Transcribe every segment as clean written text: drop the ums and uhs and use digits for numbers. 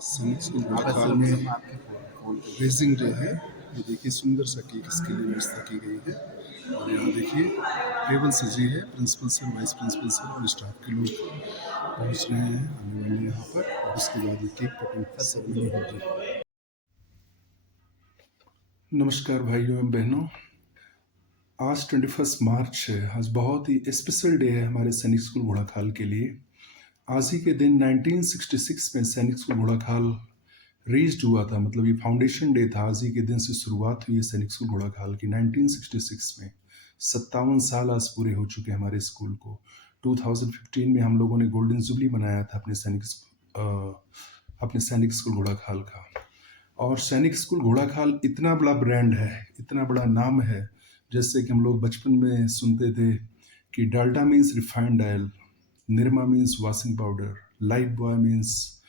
सैनिक स्कूल घोड़ाखाल में raising day है। ये देखिए सुंदर सा केक इसके लिए व्यवस्था की गई है। और यहाँ देखिए टेबल सजी है, principal sir, vice principal sir और स्टाफ के लोग पहुँच रहे हैं, आने वाले यहाँ पर। और उसके बाद ये केक कटिंग सेरेमनी होगी। नमस्कार भाइयों एवं बहनों, आज 21 मार्च है। आज बहुत ही स्पेशल डे है हमारे सैनिक स्कूल घोड़ाखाल के लिए। आज ही के दिन 1966 में सैनिक स्कूल घोड़ाखाल रेज्ड हुआ था, मतलब ये फाउंडेशन डे था। आज ही के दिन से शुरुआत हुई है सैनिक स्कूल घोड़ाखाल की 1966 में। 57 साल आज पूरे हो चुके हैं हमारे स्कूल को। 2015 में हम लोगों ने गोल्डन जुबली मनाया था अपने सैनिक स्कूल घोड़ाखाल का। और सैनिक स्कूल घोड़ाखाल इतना बड़ा ब्रांड है, इतना बड़ा नाम है। जैसे कि हम लोग बचपन में सुनते थे कि Dalda means refined oil, Nirma means washing powder, life boy means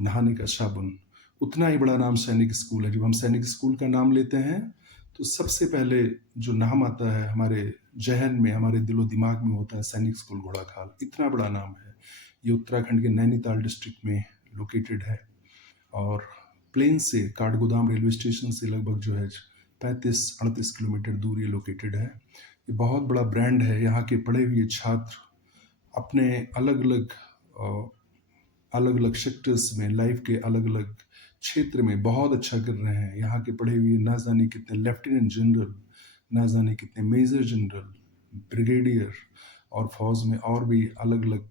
नहाने का साबुन। उतना ही बड़ा नाम सैनिक स्कूल है। जब हम सैनिक स्कूल का नाम लेते हैं तो सबसे पहले जो नाम आता है हमारे जहन में, हमारे दिलो दिमाग में, होता है सैनिक स्कूल घोड़ाखाल। इतना बड़ा नाम है। ये उत्तराखंड के नैनीताल डिस्ट्रिक्ट में लोकेटेड है और प्लेन से काठगोदाम रेलवे स्टेशन से लगभग जो है 35-38 किलोमीटर दूर ये लोकेटेड है। ये बहुत बड़ा ब्रांड है। यहाँ के पढ़े हुए छात्र अपने अलग अलग सेक्टर्स में, लाइफ के अलग अलग क्षेत्र में बहुत अच्छा कर रहे हैं। यहाँ के पढ़े हुए ना जाने कितने लेफ्टिनेंट जनरल, ना जाने कितने मेजर जनरल, ब्रिगेडियर और फौज में और भी अलग अलग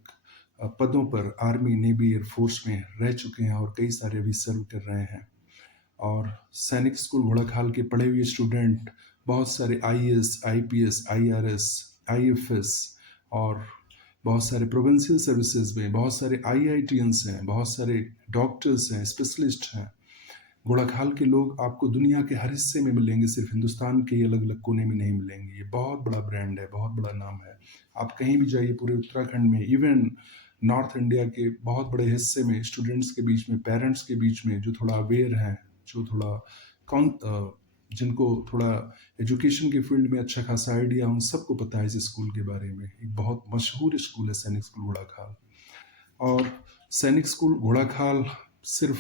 पदों पर आर्मी, नेवी, एयरफोर्स में रह चुके हैं और कई सारे अभी सर्व कर रहे हैं। और सैनिक स्कूल घोड़ाखाल के पढ़े हुए स्टूडेंट बहुत सारे IAS, IPS, IRS, IFS और बहुत सारे प्रोविंशियल सर्विसेज में बहुत सारे IITians हैं, बहुत सारे डॉक्टर्स हैं, स्पेशलिस्ट हैं। घोड़ाखाल के लोग आपको दुनिया के हर हिस्से में मिलेंगे, सिर्फ हिंदुस्तान के अलग अलग कोने में नहीं मिलेंगे। ये बहुत बड़ा ब्रांड है, बहुत बड़ा नाम है। आप कहीं भी जाइए पूरे उत्तराखंड में, इवन नॉर्थ इंडिया के बहुत बड़े हिस्से में, स्टूडेंट्स के बीच में, पेरेंट्स के बीच में, जो थोड़ा अवेयर हैं, जो थोड़ा जिनको थोड़ा एजुकेशन के फील्ड में अच्छा खासा आइडिया, उन सबको पता है इस स्कूल के बारे में। एक बहुत मशहूर स्कूल है सैनिक स्कूल घोड़ाखाल। और सैनिक स्कूल घोड़ाखाल सिर्फ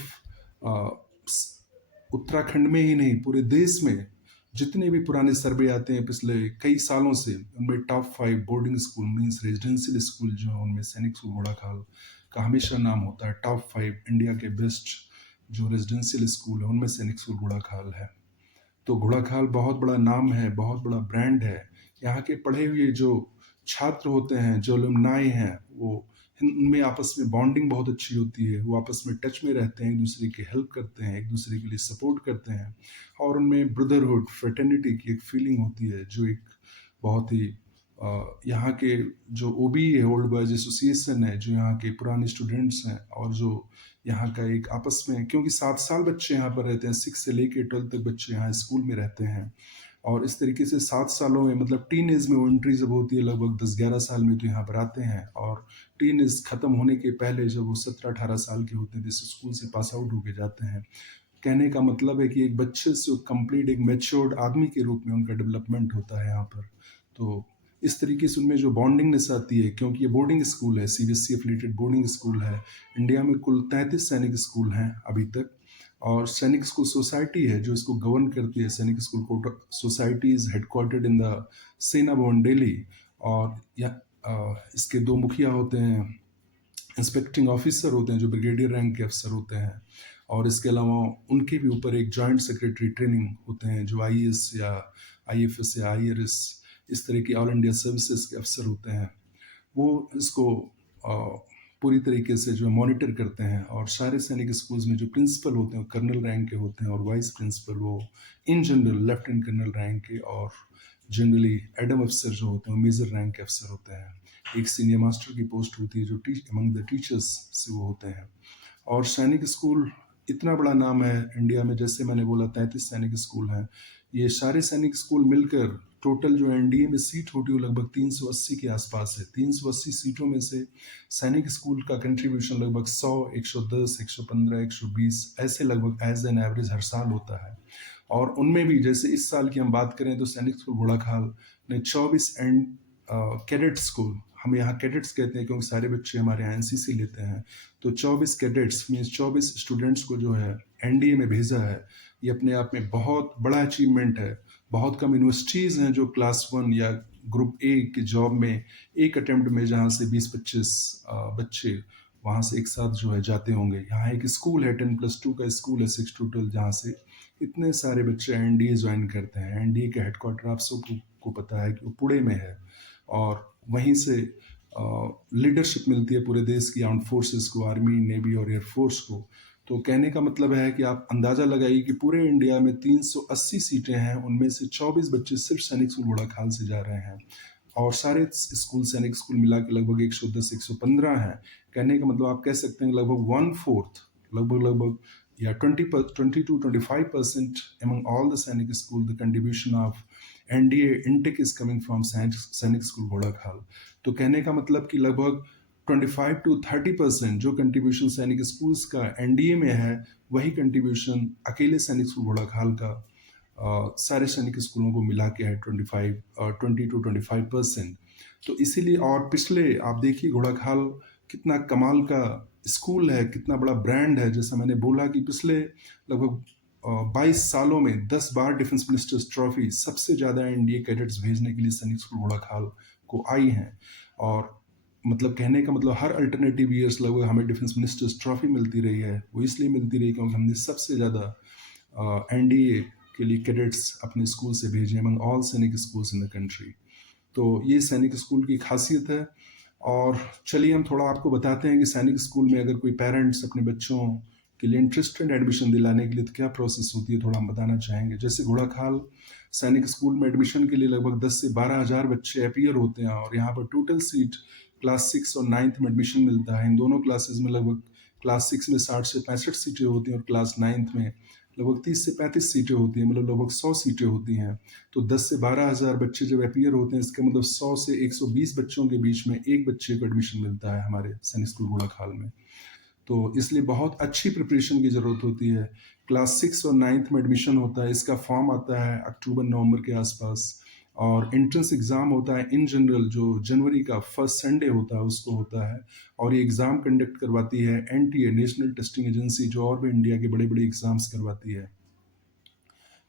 उत्तराखंड में ही नहीं, पूरे देश में जितने भी पुराने सर्वे आते हैं पिछले कई सालों से, उनमें top 5 boarding school means residential school जो है, उनमें सैनिक स्कूल घोड़ाखाल का हमेशा नाम होता है। टॉप 5 इंडिया के बेस्ट जो रेजिडेंशियल स्कूल है उनमें सैनिक स्कूल घोड़ाखाल है। तो घोड़ाखाल बहुत बड़ा नाम है, बहुत बड़ा ब्रांड है। यहाँ के पढ़े हुए जो छात्र होते हैं, जो अलुमनाई हैं, वो उनमें आपस में बॉन्डिंग बहुत अच्छी होती है। वो आपस में टच में रहते हैं, एक दूसरे की हेल्प करते हैं, एक दूसरे के लिए सपोर्ट करते हैं। और उनमें ब्रदरहुड, फ्रेटर्निटी की एक फीलिंग होती है, जो एक बहुत ही यहाँ के जो OB है, ओल्ड बॉयज एसोसिएशन है, जो यहाँ के पुराने स्टूडेंट्स हैं, और जो यहाँ का एक आपस में, क्योंकि 7 साल बच्चे यहाँ पर रहते हैं, 6 से लेके 12 तक बच्चे यहाँ स्कूल में रहते हैं। और इस तरीके से 7 सालों में, मतलब टीन एज में वो एंट्री जब होती है, लगभग 10-11 साल में तो यहाँ पर आते हैं। और टीन एज खत्म होने के पहले जब वो 17-18 साल के होते हैं तो स्कूल से पास आउट होके जाते हैं। कहने का मतलब है कि एक बच्चे से कंप्लीट एक मैच्योर्ड आदमी के रूप में उनका डेवलपमेंट होता है यहाँ पर। तो इस तरीके से उनमें जो बॉन्डिंगनेस आती है, क्योंकि ये बोर्डिंग स्कूल है, CBSE एफिलिएटेड बोर्डिंग स्कूल है। इंडिया में कुल 33 सैनिक स्कूल हैं अभी तक। और सैनिक स्कूल सोसाइटी है जो इसको गवर्न करती है। सैनिक school society is headquartered in the सेना भवन, दिल्ली। और इसके 2 मुखिया होते हैं, इंस्पेक्टिंग ऑफिसर होते हैं जो ब्रिगेडियर रैंक के अफसर होते हैं। और इसके अलावा उनके भी ऊपर एक जॉइंट सेक्रेटरी ट्रेनिंग होते हैं जो IAS या IFS या IRS, इस तरह की ऑल इंडिया सर्विसेज के अफसर होते हैं। वो इसको पूरी तरीके से जो मॉनिटर करते हैं। और सारे सैनिक स्कूल्स में जो प्रिंसिपल होते हैं वो कर्नल रैंक के होते हैं, और वाइस प्रिंसिपल वो इन जनरल लेफ्टिनेंट कर्नल रैंक के, और जनरली एडम अफसर जो होते हैं वो मेजर रैंक के अफसर होते हैं। एक सीनियर मास्टर की पोस्ट होती है जो अमंग द टीचर्स से वो होते हैं। और सैनिक स्कूल इतना बड़ा नाम है इंडिया में, जैसे मैंने बोला 33 सैनिक स्कूल हैं। ये सारे सैनिक स्कूल मिलकर टोटल जो NDA में सीट होती है वो लगभग 380 के आसपास है। 380 सीटों में से सैनिक स्कूल का कंट्रीब्यूशन लगभग 100, 110, 115, 120 ऐसे लगभग एज एन एवरेज हर साल होता है। और उनमें भी जैसे इस साल की हम बात करें तो सैनिक स्कूल घोड़ाखाल ने 24 कैडेट्स को हम यहाँ कैडेट्स कहते हैं क्योंकि सारे बच्चे हमारे यहाँ एनसीसी लेते हैं। तो 24 कैडेट्स मीन्स 24 स्टूडेंट्स को जो है एनडीए में भेजा है। ये अपने आप में बहुत बड़ा अचीवमेंट है। बहुत कम यूनिवर्सिटीज़ हैं जो क्लास 1 या ग्रुप ए की जॉब में एक अटेम्प्ट में जहाँ से 20-25 बच्चे वहाँ से एक साथ जो है जाते होंगे। यहाँ एक स्कूल है 10+2 का स्कूल है 6 to 12 जहाँ से इतने सारे बच्चे एनडीए ज्वाइन करते हैं। एनडीए का हेडक्वार्टर आप सबको पता है कि वो पुणे में है और वहीं से लीडरशिप मिलती है पूरे देश की आर्म्ड फोर्सेस को, आर्मी, नेवी और एयरफोर्स को। तो कहने का मतलब है कि आप अंदाज़ा लगाइए कि पूरे इंडिया में 380 सीटें हैं, उनमें से 24 बच्चे सिर्फ सैनिक स्कूल घोड़ाखाल से जा रहे हैं और सारे स्कूल सैनिक स्कूल मिला के लगभग 110-115 हैं। कहने का मतलब आप कह सकते हैं लगभग 1/4 लगभग या 20 to 25% among all the सैनिक school the contribution of NDA intake is coming from सैनिक स्कूल घोड़ाखाल। तो कहने का मतलब कि लगभग 25 to 30% जो कंट्रीब्यूशन सैनिक स्कूल्स का एनडीए में है वही कंट्रीब्यूशन अकेले सैनिक स्कूल घोड़ाखाल का सारे सैनिक स्कूलों को मिला के है 20 to 25%। तो इसीलिए और पिछले आप देखिए घोड़ाखाल कितना कमाल का स्कूल है, कितना बड़ा ब्रांड है। जैसा मैंने बोला कि पिछले लगभग 22 सालों में 10 बार डिफेंस मिनिस्टर्स ट्रॉफी सबसे ज़्यादा एनडीए कैडेट्स भेजने के लिए सैनिक स्कूल घोड़ाखाल को आई हैं। और मतलब कहने का मतलब हर अल्टरनेटिव ईयर्स लगभग हमें डिफेंस मिनिस्टर्स ट्रॉफी मिलती रही है। वो इसलिए मिलती रही क्योंकि हमने सबसे ज़्यादा एनडीए के लिए कैडेट्स अपने स्कूल से भेजे अमंग ऑल सैनिक स्कूल्स इन द कंट्री। तो ये सैनिक स्कूल की खासियत है। और चलिए हम थोड़ा आपको बताते हैं कि सैनिक स्कूल में अगर कोई पेरेंट्स अपने बच्चों के लिए इंटरेस्टेड एडमिशन दिलाने के लिए तो क्या प्रोसेस होती है, थोड़ा हम बताना चाहेंगे। जैसे घोड़ाखाल सैनिक स्कूल में एडमिशन के लिए लगभग 10 से 12 हज़ार बच्चे अपीयर होते हैं और यहाँ पर टोटल सीट क्लास 6 और 9th में एडमिशन मिलता है। इन दोनों क्लासेस में लगभग क्लास 6 में 60 से 65 सीटें होती हैं और क्लास 9th में लगभग 30 से 35 सीटें होती हैं, मतलब लगभग 100 सीटें होती हैं। तो 10 से 12 हज़ार बच्चे जब अपीयर होते हैं इसका मतलब 100 से 120 बच्चों के बीच में एक बच्चे को एडमिशन मिलता है हमारे सैनिक स्कूल घोड़ाखाल में। तो इसलिए बहुत अच्छी प्रिपरेशन की ज़रूरत होती है। क्लास 6 और 9th में एडमिशन होता है, इसका फॉर्म आता है अक्टूबर-नवंबर के आसपास और एंट्रेंस एग्ज़ाम होता है इन जनरल जो जनवरी का फर्स्ट संडे होता है उसको होता है। और ये एग्ज़ाम कंडक्ट करवाती है एनटीए, नेशनल टेस्टिंग एजेंसी, जो और भी इंडिया के बड़े बड़े एग्ज़ाम्स करवाती है।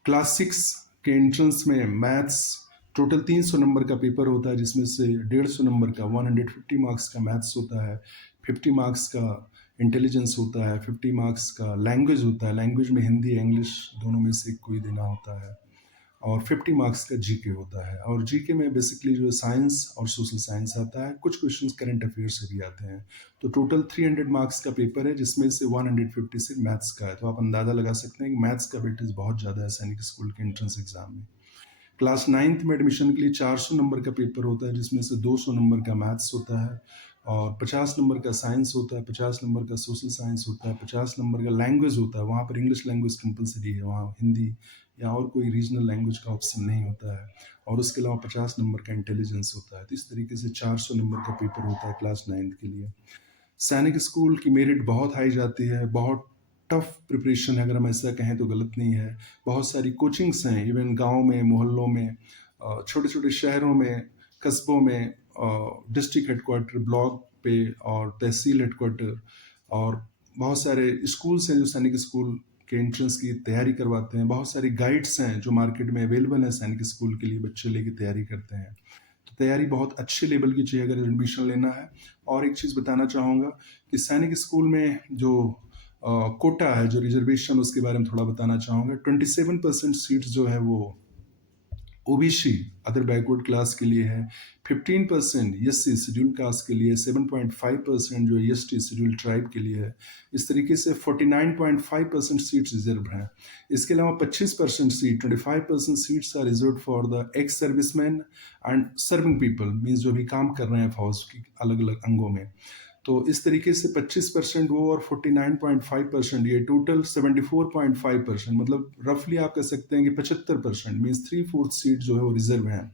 क्लास 6 के एंट्रेंस में मैथ्स टोटल 300 नंबर का पेपर होता है जिसमें से 150 नंबर का 150 मार्क्स का मैथ्स होता है, 50 मार्क्स का इंटेलिजेंस होता है, 50 मार्क्स का लैंग्वेज होता है, लैंग्वेज में हिंदी इंग्लिश दोनों में से कोई देना होता है, और 50 मार्क्स का जीके होता है। और जीके में बेसिकली जो साइंस और सोशल साइंस आता है, कुछ क्वेश्चंस करंट अफेयर्स से भी आते हैं। तो टोटल 300 मार्क्स का पेपर है जिसमें से 150 से मैथ्स का है। तो आप अंदाज़ा लगा सकते हैं कि मैथ्स का वेटेज बहुत ज़्यादा है सैनिक स्कूल के एंट्रेंस एग्जाम में। क्लास 9th में एडमिशन के लिए 400 नंबर का पेपर होता है जिसमें से 200 नंबर का मैथ्स होता है और 50 नंबर का साइंस होता है, 50 नंबर का सोशल साइंस होता है, 50 नंबर का लैंग्वेज होता है। वहाँ पर इंग्लिश लैंग्वेज कंपलसरी है, वहाँ हिंदी या और कोई रीजनल लैंग्वेज का ऑप्शन नहीं होता है। और उसके अलावा 50 नंबर का इंटेलिजेंस होता है। तो इस तरीके से 400 नंबर का पेपर होता है क्लास 9th के लिए। सैनिक स्कूल की मेरिट बहुत हाई जाती है, बहुत टफ प्रिपरेशन है, अगर हम ऐसा कहें तो गलत नहीं है। बहुत सारी कोचिंग्स हैं, इवन गांव में, मोहल्लों में, छोटे छोटे शहरों में, कस्बों में, डिस्ट्रिक्ट हेडक्वार्टर, ब्लॉक पे और तहसील हेडक्वार्टर, और बहुत सारे स्कूल्स हैं जो सैनिक स्कूल के एंट्रेंस की तैयारी करवाते हैं। बहुत सारे गाइड्स हैं जो मार्केट में अवेलेबल हैं सैनिक स्कूल के लिए, बच्चे लेके तैयारी करते हैं। तो तैयारी बहुत अच्छे लेवल की चाहिए अगर एडमिशन लेना है। और एक चीज़ बताना चाहूँगा कि सैनिक स्कूल में जो कोटा है, जो रिजर्वेशन, उसके बारे में थोड़ा बताना चाहूँगा। 27% सीट्स जो है वो ओबीसी अदर बैकवर्ड क्लास के लिए है, 15% एससी शेड्यूल कास्ट के लिए, 7.5% जो एसटी शेड्यूल ट्राइब के लिए है। इस तरीके से 49.5% सीट्स रिजर्व हैं। इसके अलावा 25% seat 25% seats are reserve for the ex serviceman and serving people, means जो भी काम कर रहे हैं फौज की अलग अलग अंगों में। तो इस तरीके से 25% वो और 49.5% ये, टोटल 74.5%, मतलब रफली आप कह सकते हैं कि 75% मीन्स 3/4 सीट जो है वो रिजर्व हैं।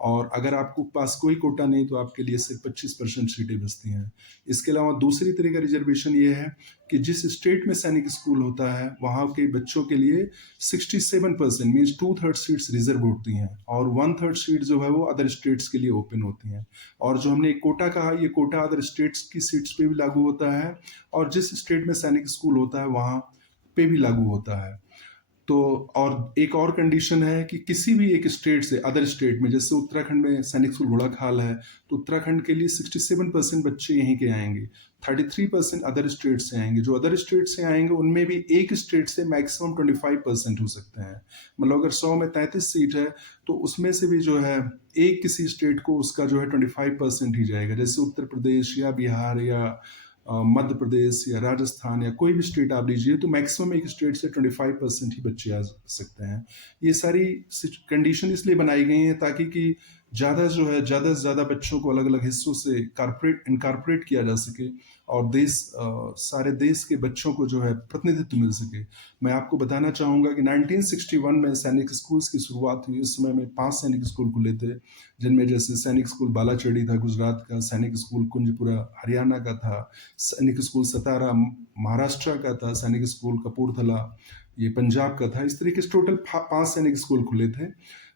और अगर आपको पास कोई कोटा नहीं तो आपके लिए सिर्फ 25% सीटें बचती हैं। इसके अलावा दूसरी तरह का रिजर्वेशन ये है कि जिस स्टेट में सैनिक स्कूल होता है वहाँ के बच्चों के लिए 67% मीन्स 2/3 सीट्स रिजर्व होती हैं और 1/3 सीट जो है वो अदर स्टेट्स के लिए ओपन होती हैं। और जो हमने कोटा कहा, ये कोटा अदर स्टेट्स की सीट्स पे भी लागू होता है और जिस स्टेट में सैनिक स्कूल होता है वहाँ पे भी लागू होता है। तो और एक और कंडीशन है कि किसी भी एक स्टेट से अदर स्टेट में, जैसे उत्तराखंड में सैनिक स्कूल घोड़ाखाल है तो उत्तराखंड के लिए 67% बच्चे यहीं के आएंगे, 33% अदर स्टेट से आएंगे। जो अदर स्टेट से आएंगे उनमें भी एक स्टेट से मैक्सिमम 25% हो सकते हैं। मतलब अगर 100 में 33 सीट है तो उसमें से भी जो है एक किसी स्टेट को उसका जो है 25% ही जाएगा। जैसे उत्तर प्रदेश या बिहार या मध्य प्रदेश या राजस्थान या कोई भी स्टेट आप लीजिए तो मैक्सिमम एक स्टेट से 25% ही बच्चे आ सकते हैं। ये सारी कंडीशन इसलिए बनाई गई हैं ताकि कि ज़्यादा से ज़्यादा बच्चों को अलग अलग हिस्सों से इनकारपोरेट किया जा सके और सारे देश के बच्चों को जो है प्रतिनिधित्व मिल सके। मैं आपको बताना चाहूँगा कि 1961 में सैनिक स्कूल्स की शुरुआत हुई। उस समय में 5 सैनिक स्कूल खुले थे, जिनमें जैसे सैनिक स्कूल बालाचड़ी था गुजरात का, सैनिक स्कूल कुंजपुरा हरियाणा का था, सैनिक स्कूल सतारा महाराष्ट्र का था, सैनिक स्कूल कपूरथला ये पंजाब का था। इस तरीके से टोटल 5 सैनिक स्कूल खुले थे।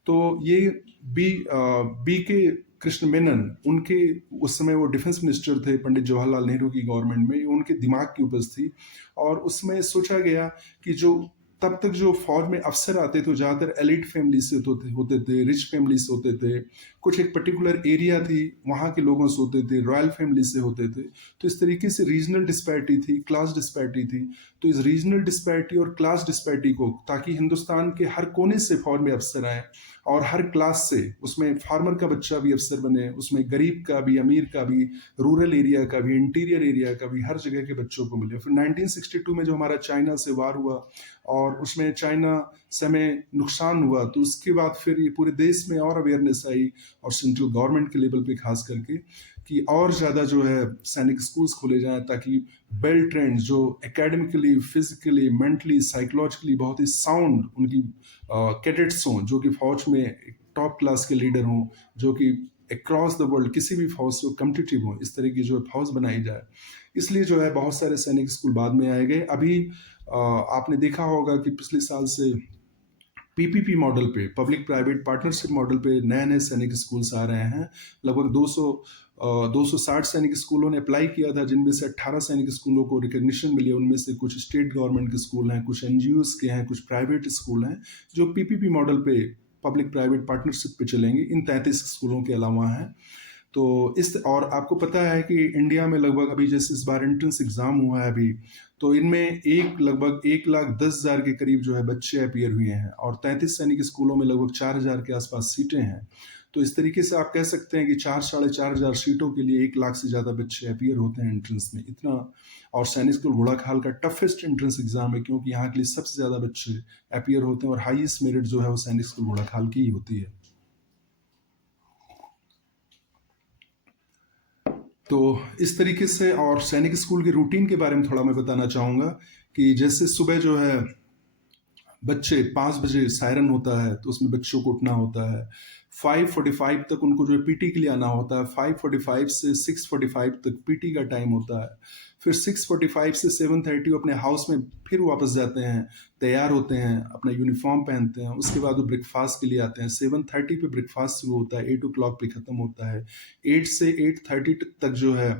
तो ये बी के कृष्ण मेनन, उनके उस समय वो डिफेंस मिनिस्टर थे पंडित जवाहरलाल नेहरू की गवर्नमेंट में, उनके दिमाग की उपज थी और उसमें सोचा गया कि जो तब तक जो फौज में अफसर आते थे ज़्यादातर एलिट फैमिली से होते थे, रिच फैमिली से होते थे, कुछ एक पर्टिकुलर एरिया थी वहाँ के लोगों से होते थे, रॉयल फैमिली से होते थे। तो इस तरीके से रीजनल डिस्पैरिटी थी, क्लास डिस्पैरिटी थी। तो इस रीजनल डिस्पैरिटी और क्लास डिस्पैरिटी को, ताकि हिंदुस्तान के हर कोने से फौज में अफसर आए और हर क्लास से, उसमें फार्मर का बच्चा भी अफसर बने, उसमें गरीब का भी, अमीर का भी, रूरल एरिया का भी, इंटीरियर एरिया का भी, हर जगह के बच्चों को मिले। फिर 1962 में जो हमारा चाइना से वार हुआ और उसमें चाइना से हमें नुकसान हुआ, तो उसके बाद फिर ये पूरे देश में और अवेयरनेस आई और सेंट्रल गवर्नमेंट के लेवल पे खास करके कि और ज़्यादा जो है सैनिक स्कूल्स खोले जाएं ताकि वेल ट्रेंड, जो एकेडमिकली, फिजिकली, मेंटली, साइकोलॉजिकली बहुत ही साउंड उनकी कैडेट्स हों, जो कि फौज में टॉप क्लास के लीडर हों, जो कि अक्रॉस द वर्ल्ड किसी भी फौज से कम्पिटिटिव हों। इस तरह की जो है फौज बनाई जाए, इसलिए जो है बहुत सारे सैनिक स्कूल बाद में आए गए। अभी आपने देखा होगा कि पिछले साल से पीपीपी मॉडल पे, पब्लिक प्राइवेट पार्टनरशिप मॉडल पे नए नए सैनिक स्कूल्स आ रहे हैं। लगभग 260 सैनिक स्कूलों ने अप्लाई किया था, जिनमें से 18 सैनिक स्कूलों को रिकग्निशन मिली। उनमें से कुछ स्टेट गवर्नमेंट के स्कूल हैं, कुछ एनजीओस के हैं, कुछ प्राइवेट स्कूल हैं जो पीपीपी मॉडल पे, पब्लिक प्राइवेट पार्टनरशिप पे चलेंगे। इन 33 स्कूलों के अलावा हैं। तो और आपको पता है कि इंडिया में लगभग अभी जैसे इस बार एंट्रेंस एग्जाम हुआ है अभी, तो इनमें लगभग 1,10,000 के करीब जो है बच्चे अपीयर हुए हैं और 33 सैनिक स्कूलों में लगभग 4,000 के आसपास सीटें हैं। तो इस तरीके से आप कह सकते हैं कि 4-4,500 सीटों के लिए 1 लाख से ज़्यादा बच्चे अपीयर होते हैं एंट्रेंस में, इतना। और सैनिक स्कूल घोड़ाखाल का टफेस्ट एंट्रेंस एग्जाम है, क्योंकि यहाँ के लिए सबसे ज़्यादा बच्चे अपीयर होते हैं और हाईएस्ट मेरिट जो है वो सैनिक स्कूल घोड़ाखाल की ही होती है। तो इस तरीके से, और सैनिक स्कूल के रूटीन के बारे में थोड़ा मैं बताना चाहूँगा कि जैसे सुबह जो है बच्चे 5 बजे सायरन होता है तो उसमें बच्चों को उठना होता है। 5:45 तक उनको जो है पीटी के लिए आना होता है। 5:45 से 6:45 तक पीटी का टाइम होता है। फिर 6:45 से 7:30 वो अपने हाउस में फिर वापस जाते हैं, तैयार होते हैं, अपना यूनिफॉर्म पहनते हैं। उसके बाद वो ब्रेकफास्ट के लिए आते हैं। 7:30 पे ब्रेकफास्ट शुरू होता है, 8 o'clock पे ख़त्म होता है। 8 से 8:30 तक जो है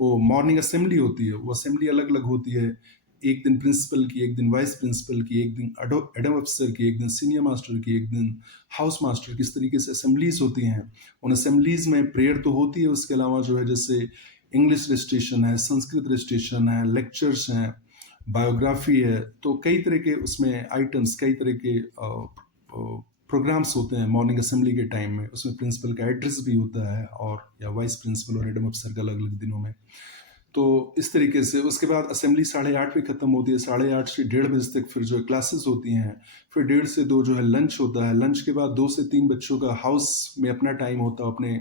वो मॉर्निंग असेंबली होती है। वो असेंबली अलग अलग होती है, एक दिन प्रिंसिपल की, एक दिन वाइस प्रिंसिपल की, एक दिन एडम अफसर की, एक दिन सीनियर मास्टर की, एक दिन हाउस मास्टर की। इस तरीके से असेंबलीज होती हैं। उन असेंबलीज में प्रेयर तो होती है, उसके अलावा जो है जैसे इंग्लिश रेजिस्ट्रेशन है, संस्कृत रेजिस्ट्रेशन है, लेक्चर्स हैं, बायोग्राफी है। तो कई तरह के उसमें आइटम्स, कई तरह के प्रोग्राम्स होते हैं मॉर्निंग असेंबली के टाइम में। उसमें प्रिंसिपल का एड्रेस भी होता है और या वाइस प्रिंसिपल और एडम अफसर का अलग अलग दिनों में। तो इस तरीके से उसके बाद असेंबली 8:30 पे ख़त्म होती है। 8:30 से 1:30 बजे तक फिर जो है क्लासेस होती हैं। फिर 1:30 से 2 जो है लंच होता है। लंच के बाद 2 से 3 बच्चों का हाउस में अपना टाइम होता है, अपने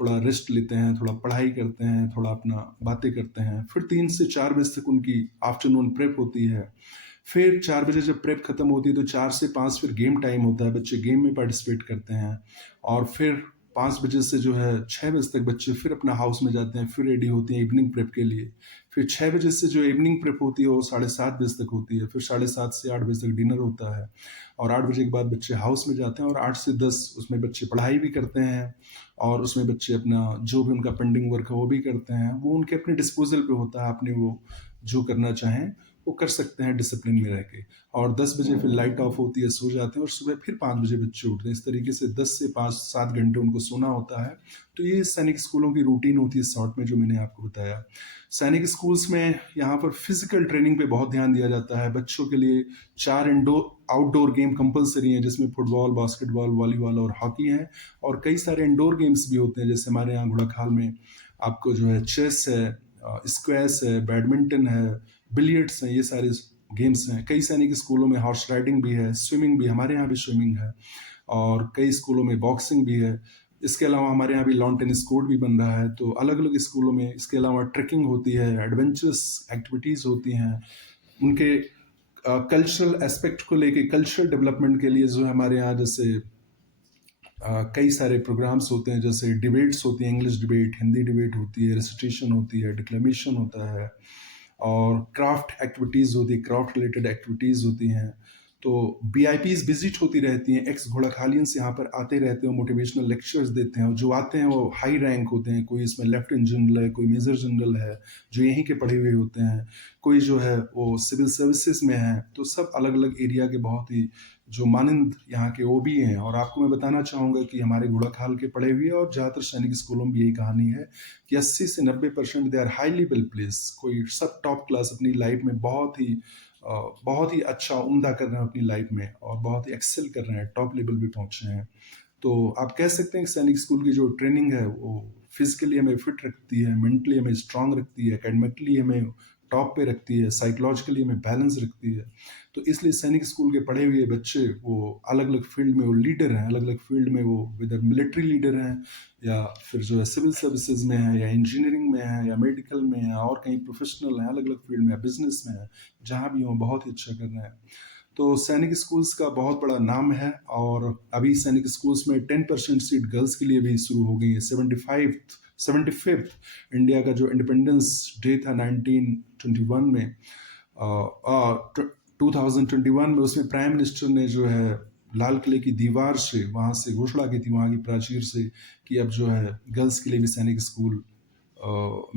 थोड़ा रेस्ट लेते हैं, थोड़ा पढ़ाई करते हैं, थोड़ा अपना बातें करते हैं। फिर 3 से 4 बजे तक उनकी आफ्टरनून प्रेप होती है। फिर 4 बजे जब प्रेप खत्म होती है तो 4 से 5 फिर गेम टाइम होता है, बच्चे गेम में पार्टिसिपेट करते हैं। और फिर 5 बजे से जो है 6 बजे तक बच्चे फिर अपना हाउस में जाते हैं, फिर रेडी होते हैं इवनिंग प्रेप के लिए। फिर 6 बजे से जो इवनिंग प्रेप होती है वो 7:30 बजे तक होती है, फिर 7:30 से 8 बजे तक डिनर होता है और 8 बजे के बाद बच्चे हाउस में जाते हैं और 8 से 10 उसमें बच्चे पढ़ाई भी करते हैं और उसमें बच्चे अपना जो भी उनका पेंडिंग वर्क है वो भी करते हैं। वो उनके अपने डिस्पोजल पे होता है, अपने वो जो करना चाहें वो कर सकते हैं डिसिप्लिन में रह के। और 10 बजे फिर लाइट ऑफ होती है, सो जाते हैं और सुबह फिर 5 बजे बच्चे उठते हैं। इस तरीके से 10 से 5-7 घंटे उनको सोना होता है। तो ये सैनिक स्कूलों की रूटीन होती है शॉर्ट में, जो मैंने आपको बताया। सैनिक स्कूल्स में यहाँ पर फिजिकल ट्रेनिंग पे बहुत ध्यान दिया जाता है। बच्चों के लिए 4 इंडोर आउटडोर गेम कंपलसरी हैं, जिसमें फुटबॉल, बास्केटबॉल, वॉलीबॉल और हॉकी हैं और कई सारे इंडोर गेम्स भी होते हैं। जैसे हमारे यहाँ घोड़ाखाल में आपको जो है चेस है, स्क्वैश है, बैडमिंटन है, बिलियर्ड्स हैं, ये सारे गेम्स हैं। कई सैनिक स्कूलों में हॉर्स राइडिंग भी है, स्विमिंग भी, हमारे यहाँ भी स्विमिंग है और कई स्कूलों में बॉक्सिंग भी है। इसके अलावा हमारे यहाँ भी लॉन टेनिस कोर्ट भी बन रहा है। तो अलग अलग स्कूलों में इसके अलावा ट्रेकिंग होती है, एडवेंचरस एक्टिविटीज़ होती हैं। उनके कल्चरल एस्पेक्ट को लेके, कल्चरल डेवलपमेंट के लिए जो है हमारे यहाँ जैसे कई सारे प्रोग्राम्स होते हैं। जैसे डिबेट्स होती हैं, इंग्लिश डिबेट, हिंदी डिबेट होती है, रेसिटेशन होती है, डिक्लेमेशन होता है और क्राफ्ट एक्टिविटीज़ होती है, क्राफ्ट रिलेटेड एक्टिविटीज़ होती हैं। तो BIPs विजिट होती रहती हैं, एक्स घोड़ाखालियंस यहाँ पर आते रहते हैं, मोटिवेशनल लेक्चर्स देते हैं और जो आते हैं वो हाई रैंक होते हैं। कोई इसमें लेफ्टिनेंट जनरल है, कोई मेजर जनरल है, जो यहीं के पढ़े हुए होते हैं, कोई जो है वो सिविल सर्विसेज में है। तो सब अलग अलग एरिया के बहुत ही जो मानंद यहाँ के वो भी हैं। और आपको मैं बताना चाहूँगा कि हमारे घोड़ाखाल के पढ़े हुए और ज़्यादातर सैनिक स्कूलों में यही कहानी है कि 80 से 90% they are highly well place. कोई सब टॉप क्लास अपनी लाइफ में बहुत ही अच्छा उम्दा कर रहे हैं अपनी लाइफ में और बहुत ही एक्सेल कर रहे हैं, टॉप लेवल पे पहुंचे हैं। तो आप कह सकते हैं कि सैनिक स्कूल की जो ट्रेनिंग है वो फिजिकली हमें फिट रखती है, मेंटली हमें स्ट्रांग रखती है, एकेडमिकली हमें टॉप पे रखती है, साइकोलॉजिकली हमें बैलेंस रखती है। तो इसलिए सैनिक स्कूल के पढ़े हुए बच्चे वो अलग अलग फील्ड में वो लीडर हैं, अलग अलग फील्ड में वो विदर मिलिट्री लीडर हैं या फिर जो है सिविल सर्विसेज में है या इंजीनियरिंग में है या मेडिकल में है और कहीं प्रोफेशनल है, अलग अलग फील्ड में है, बिजनेस में है, जहाँ भी हो बहुत ही अच्छा कर रहे हैं। तो सैनिक स्कूल्स का बहुत बड़ा नाम है और अभी सैनिक स्कूल्स में 10% सीट गर्ल्स के लिए भी शुरू हो गई है। 75th इंडिया का जो इंडिपेंडेंस डे था 1921 में, 2021 में, उसमें प्राइम मिनिस्टर ने जो है लाल किले की दीवार से वहाँ से घोषणा की थी, वहाँ की प्राचीर से, कि अब जो है गर्ल्स के लिए भी सैनिक स्कूल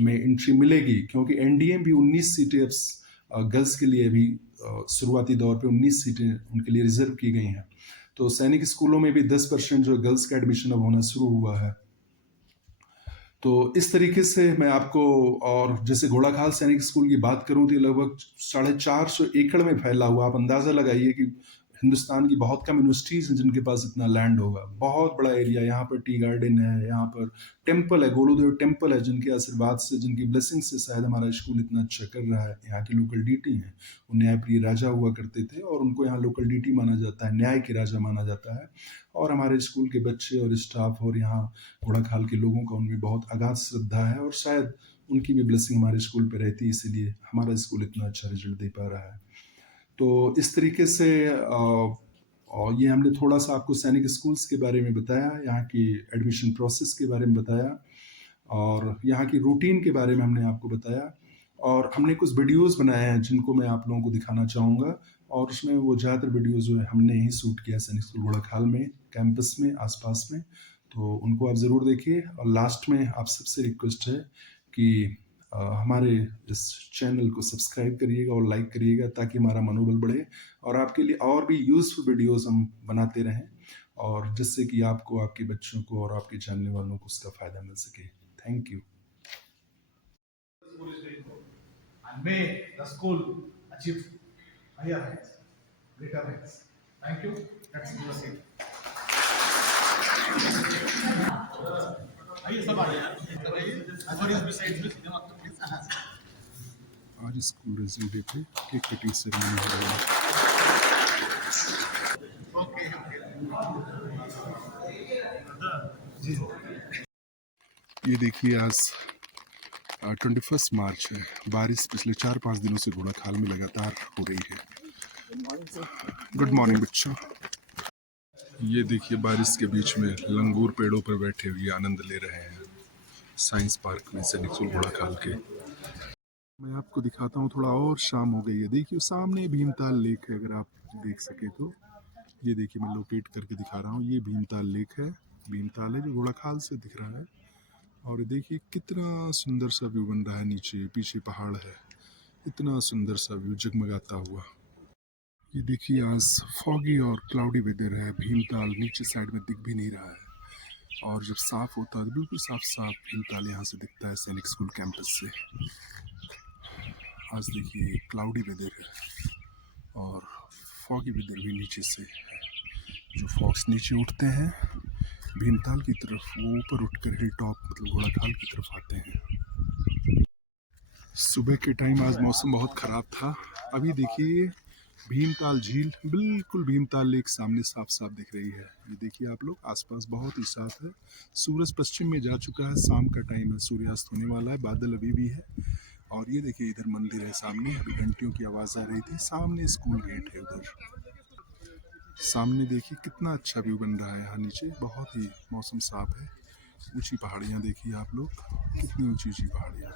में एंट्री मिलेगी। क्योंकि NDA भी 19 सीटें गर्ल्स के लिए भी शुरुआती दौर पे 19 सीटें उनके लिए रिजर्व की गई हैं। तो सैनिक स्कूलों में भी 10% जो गर्ल्स का एडमिशन अब होना शुरू हुआ है। तो इस तरीके से मैं आपको, और जैसे घोड़ाखाल सैनिक स्कूल की बात करूं तो ये लगभग 450 एकड़ में फैला हुआ। आप अंदाजा लगाइए कि हिंदुस्तान की बहुत कम यूनिवर्सिटीज हैं जिनके पास इतना लैंड होगा। बहुत बड़ा एरिया, यहाँ पर टी गार्डन है, यहाँ पर टेम्पल है, गोलूदेव टेम्पल है, जिनके आशीर्वाद से, जिनकी ब्लेसिंग से शायद हमारा स्कूल इतना अच्छा कर रहा है। यहाँ के लोकल डीटी हैं, वो न्यायप्रिय राजा हुआ करते थे और उनको यहाँ लोकल डीटी माना जाता है, न्याय के राजा माना जाता है। और हमारे स्कूल के बच्चे और स्टाफ और यहाँ घोड़ाखाल के लोगों का उनमें बहुत अगाध श्रद्धा है और शायद उनकी भी ब्लेसिंग हमारे स्कूल पे रहती है, इसीलिए हमारा स्कूल इतना अच्छा रिजल्ट दे पा रहा है। तो इस तरीके से और ये हमने थोड़ा सा आपको सैनिक स्कूल्स के बारे में बताया, यहाँ की एडमिशन प्रोसेस के बारे में बताया और यहाँ की रूटीन के बारे में हमने आपको बताया। और हमने कुछ वीडियोस बनाए हैं जिनको मैं आप लोगों को दिखाना चाहूँगा और उसमें वो ज़्यादातर वीडियोस जो है हमने ही शूट किया सैनिक स्कूल घोड़ाखाल में, कैंपस में, आसपास में। तो उनको आप ज़रूर देखिए। और लास्ट में आप सबसे रिक्वेस्ट है कि हमारे इस चैनल को सब्सक्राइब करिएगा और लाइक करिएगा ताकि हमारा मनोबल बढ़े और आपके लिए और भी यूज़फुल वीडियोस हम बनाते रहें और जिससे कि आपको, आपके बच्चों को और आपके जानने वालों को उसका फ़ायदा मिल सके। Thank you. And may the school achieve higher heights, greater heights. Thank you. Let's give a seat. आइए सब आइए। What is besides this? आज स्कूल रिजल्ट डे पे केक कटिंग सेरेमनी हो रहा है। ये देखिए आज 21 मार्च है। बारिश पिछले 4-5 दिनों से घोड़ाखाल में लगातार हो रही है। गुड मॉर्निंग बच्चों। ये देखिए बारिश के बीच में लंगूर पेड़ों पर बैठे हुए आनंद ले रहे हैं साइंस पार्क में सैनिक स्कूल घोड़ा खाल के। मैं आपको दिखाता हूँ, थोड़ा और शाम हो गई है। देखिए सामने भीमताल लेक है, अगर आप देख सके तो। ये देखिए मैं लोकेट करके दिखा रहा हूँ, ये भीमताल लेक है। भीमताल है जो घोड़ा खाल से दिख रहा है। और देखिए कितना सुंदर सा व्यू बन रहा है, नीचे पीछे पहाड़ है, इतना सुंदर सा व्यू जगमगाता हुआ। ये देखिए आज फॉगी और क्लाउडी वेदर है, भीमताल नीचे साइड में दिख भी नहीं रहा है। और जब साफ होता है तो बिल्कुल साफ साफ भीमताल यहाँ से दिखता है सैनिक स्कूल कैंपस से। आज देखिए क्लाउडी वेदर है और फॉगी वेदर भी नीचे से है। जो फॉग्स नीचे उठते हैं भीमताल की तरफ, वो ऊपर उठकर हिल टॉप मतलब घोड़ाखाल की तरफ आते हैं। सुबह के टाइम आज मौसम बहुत ख़राब था। अभी देखिए भीमताल झील, बिल्कुल भीमताल लेक सामने साफ साफ दिख रही है। ये देखिए आप लोग, आसपास बहुत ही साफ है। सूरज पश्चिम में जा चुका है, शाम का टाइम है, सूर्यास्त होने वाला है, बादल अभी भी है। और ये देखिए इधर मंदिर है सामने, अभी घंटियों की आवाज़ आ रही थी। सामने स्कूल गेट है उधर सामने। देखिए कितना अच्छा व्यू बन रहा है यहाँ नीचे, बहुत ही मौसम साफ है। ऊंची पहाड़ियाँ देखिए आप लोग, कितनी ऊंची ऊंची पहाड़ियाँ।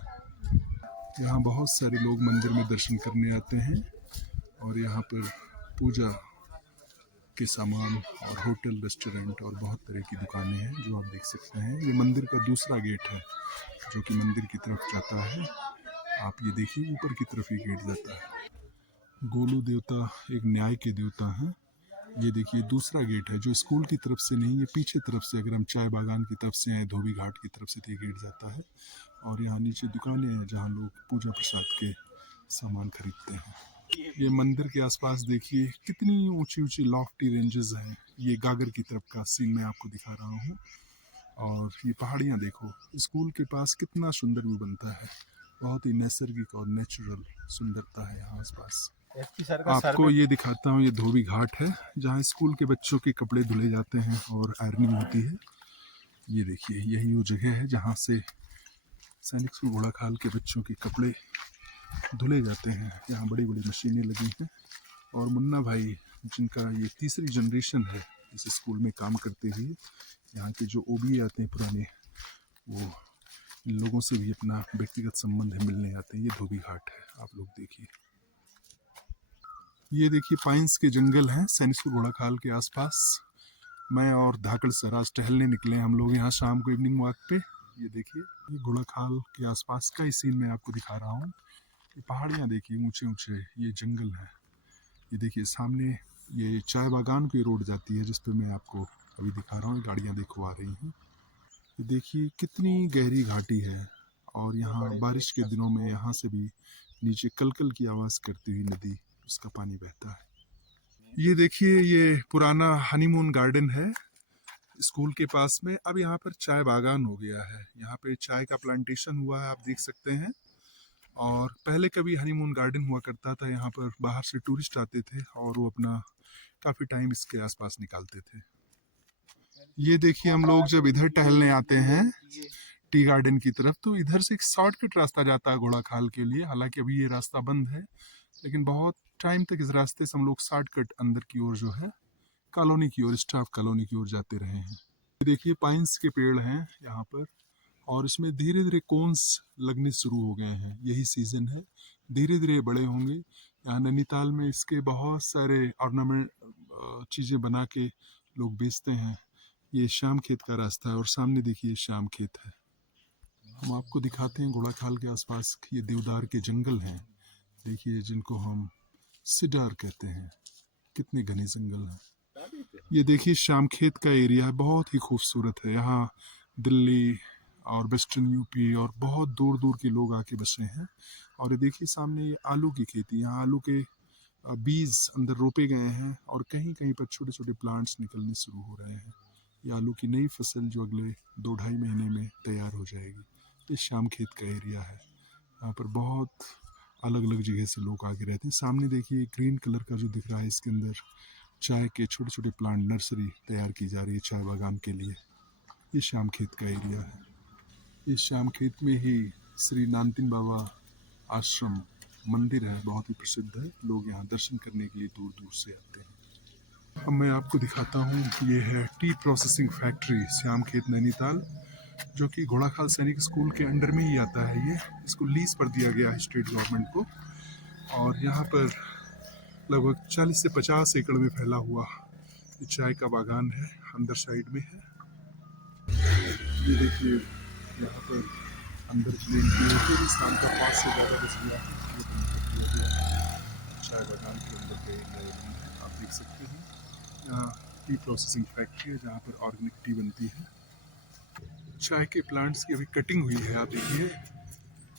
यहाँ बहुत सारे लोग मंदिर में दर्शन करने आते हैं और यहाँ पर पूजा के सामान और होटल रेस्टोरेंट और बहुत तरह की दुकानें हैं जो आप देख सकते हैं। ये मंदिर का दूसरा गेट है जो कि मंदिर की तरफ जाता है। आप ये देखिए ऊपर की तरफ ही गेट जाता है। गोलू देवता एक न्याय के देवता हैं। ये देखिए दूसरा गेट है जो स्कूल की तरफ से नहीं, ये पीछे तरफ से, अगर हम चाय बागान की तरफ से आए धोबी घाट की तरफ से तो ये गेट जाता है। और यहाँ नीचे दुकानें हैं जहाँ लोग पूजा प्रसाद के सामान खरीदते हैं। ये मंदिर के आसपास देखिए कितनी ऊंची ऊंची लॉफ्टी रेंजेस हैं। ये गागर की तरफ का सीन मैं आपको दिखा रहा हूँ। और ये पहाड़ियाँ देखो, स्कूल के पास कितना सुंदर व्यू बनता है। बहुत ही नैसर्गिक और नेचुरल सुंदरता है यहाँ आसपास। आपको ये दिखाता हूँ, ये धोबी घाट है जहाँ स्कूल के बच्चों के कपड़े धुले जाते हैं और आयरनिंग होती है। ये देखिए यही वो जगह है जहाँ से सैनिक स्कूल घोड़ाखाल के बच्चों के कपड़े धुले जाते हैं। यहाँ बड़ी बड़ी मशीनें लगी हैं। और मुन्ना भाई जिनका ये तीसरी जनरेशन है इस स्कूल में काम करते हुए, यहाँ के जो ओबी आते हैं पुराने, वो इन लोगों से भी अपना व्यक्तिगत संबंध है, मिलने आते हैं। ये धोबी घाट है, आप लोग देखिए। ये देखिए पाइन्स के जंगल हैं सैनिक स्कूल घोड़ाखाल के आसपास। मैं और धाकड़ सर आज टहलने निकले हैं हम लोग यहाँ शाम को इवनिंग वॉक पे। ये देखिए ये घोड़ाखाल के आसपास का ही सीन मैं आपको दिखा रहा हूँ। ये पहाड़ियाँ देखिए ऊंचे ऊंचे, ये जंगल है। ये देखिए सामने ये चाय बागान की रोड जाती है जिस पे मैं आपको अभी दिखा रहा हूँ, गाड़ियाँ देखो आ रही हैं। ये देखिए कितनी गहरी घाटी है और यहाँ बारिश के दिनों में यहाँ से भी नीचे कलकल की आवाज़ करती हुई नदी, उसका पानी बहता है। ये देखिए ये पुराना हनीमून गार्डन है स्कूल के पास में। अब यहाँ पर चाय बागान हो गया है, यहाँ पे चाय का प्लांटेशन हुआ है, आप देख सकते हैं। और पहले कभी हनीमून गार्डन हुआ करता था, यहाँ पर बाहर से टूरिस्ट आते थे और वो अपना काफ़ी टाइम इसके आसपास निकालते थे। ये देखिए हम लोग जब इधर टहलने आते हैं टी गार्डन की तरफ, तो इधर से एक शॉर्टकट रास्ता जाता है घोड़ाखाल के लिए। हालांकि अभी ये रास्ता बंद है, लेकिन बहुत टाइम तक इस रास्ते से हम लोग शॉर्टकट अंदर की ओर जो है कॉलोनी की ओर, स्टाफ कॉलोनी की ओर जाते रहे हैं। देखिए पाइन्स के पेड़ हैं यहाँ पर और इसमें धीरे धीरे कोन्स लगने शुरू हो गए हैं। यही सीजन है, धीरे धीरे बड़े होंगे। यहाँ नैनीताल में इसके बहुत सारे ऑर्नामेंट चीज़ें बना के लोग बेचते हैं। ये श्याम खेत का रास्ता है और सामने देखिए श्याम खेत है। हम आपको दिखाते हैं घोड़ाखाल के आसपास ये देवदार के जंगल हैं, देखिए जिनको हम सिडार कहते हैं। कितने घने जंगल हैं। ये देखिए श्याम खेत का एरिया है, बहुत ही खूबसूरत है। यहाँ दिल्ली और वेस्टर्न यूपी और बहुत दूर दूर के लोग आके बसे हैं। और ये देखिए सामने ये आलू की खेती, यहाँ आलू के बीज अंदर रोपे गए हैं और कहीं कहीं पर छोटे छोटे प्लांट्स निकलने शुरू हो रहे हैं। ये आलू की नई फसल जो अगले 2-2.5 महीने में तैयार हो जाएगी। ये श्याम खेत का एरिया है, यहाँ पर बहुत अलग अलग जगह से लोग आके रहते हैं। सामने देखिए ग्रीन कलर का जो दिख रहा है, इसके अंदर चाय के छोटे छोटे प्लांट नर्सरी तैयार की जा रही है चाय बागान के लिए। ये श्याम खेत का एरिया है। इस श्याम खेत में ही श्री नानतीन बाबा आश्रम मंदिर है, बहुत ही प्रसिद्ध है। लोग यहाँ दर्शन करने के लिए दूर दूर से आते हैं। अब मैं आपको दिखाता हूँ, ये है टी प्रोसेसिंग फैक्ट्री श्याम खेत नैनीताल, जो कि घोड़ाखाल सैनिक स्कूल के अंडर में ही आता है। ये इसको लीज पर दिया गया है स्टेट गवर्नमेंट को, और यहाँ पर लगभग 40 से 50 एकड़ में फैला हुआ ये चाय का बागान है, अंदर साइड में है। ये देखिए यहाँ पर अंदर की एंट्री होती है, शाम का 5 से ज़्यादा बज गया है, ये बंद कर दिया गया है। चाय बागान के अंदर का एरिया है, आप देख सकते हैं। यहाँ टी प्रोसेसिंग फैक्ट्री है जहाँ पर ऑर्गेनिक टी बनती है। चाय के प्लांट्स की अभी कटिंग हुई है, आप देखिए।